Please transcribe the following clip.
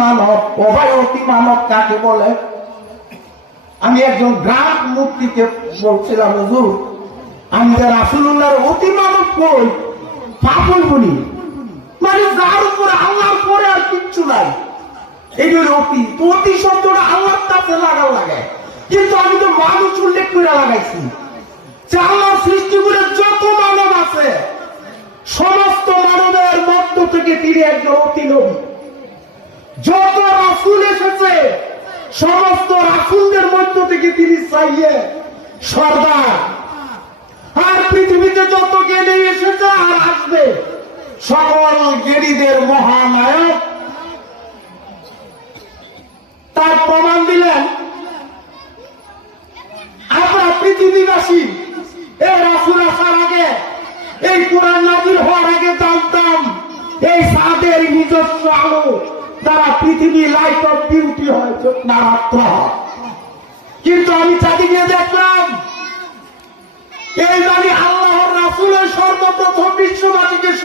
মানব। ও ভাই, অতি মানব কাকে বলে? আমি একজন গ্রাম মুক্তিকে বলছিলাম, হুজুর আমি রাসূলুল্লাহর অতি মানব কই পাগল বলি, মানে যার উপরে আল্লাহর পরে আর কিচ্ছু নাই, এই হলো অতি। তো অতি শব্দটা আল্লাহর কাছে লাগে, কিন্তু আমি তো মানুষ উল্লেখ করে লাগাইছি যে আল্লাহর সৃষ্টি করে যত মানব আছে সমস্ত মানবের মধ্য থেকে তিনি একজন অতি নবী। যত রাসূল এসেছে সমস্ত রাসূলদের মধ্য থেকে তিনি চাইয়ে সর্দার। আর পৃথিবীতে যত জ্ঞানী এসেছে আর আসবে সকল জ্ঞানীদের মহানায়ক। তার প্রমাণ দিলেন আমরা পৃথিবীবাসী এই রাসূল আসার আগে, এই কোরআন নাযিল হওয়ার আগে জানতাম এই চাঁদের নিজস্ব আলো তারা পৃথিবী লাইট অফ বিউটি হয় না মাত্র। কিন্তু আমি চাঁদিকে দেখলাম এই মানে আল্লাহর রাসূলের সর্বপ্রথম বিশ্ববাসীকে